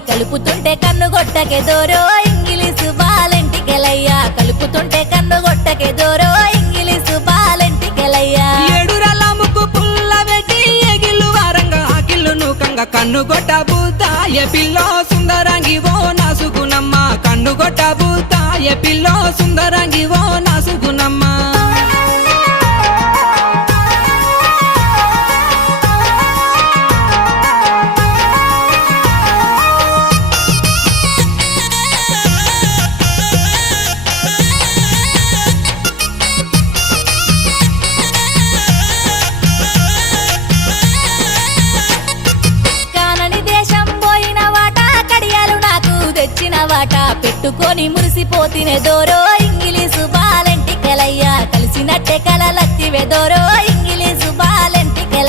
కలుపుతుంటే కన్ను గొట్టకే దోరో ఇంగిలీసు బాలెంటికెలయ్యా కలుపుతుంటే కన్ను గొట్టకే దోరో ఇంగిలీసు బాలెంటికెలయ్యా ఏడురల ముక్కు పుల్ల పెట్టి ఎగిల్లు వారంగా ఆకిల్లు నూకంగా కన్ను గొట్ట బూతాయ పిల్లో సుందరంగి ఓ నాసుగునమ్మ కన్ను గొట్ట బూతాయ పిల్లో సుందరంగి ఓ నాసుగునమ్మ వాట పెట్టుకొని మురిసిపోతినే దోరో ఇంగిలీసు బాలెంటికెలయ్యా కలిసినట్టే కలలత్తివే దోరో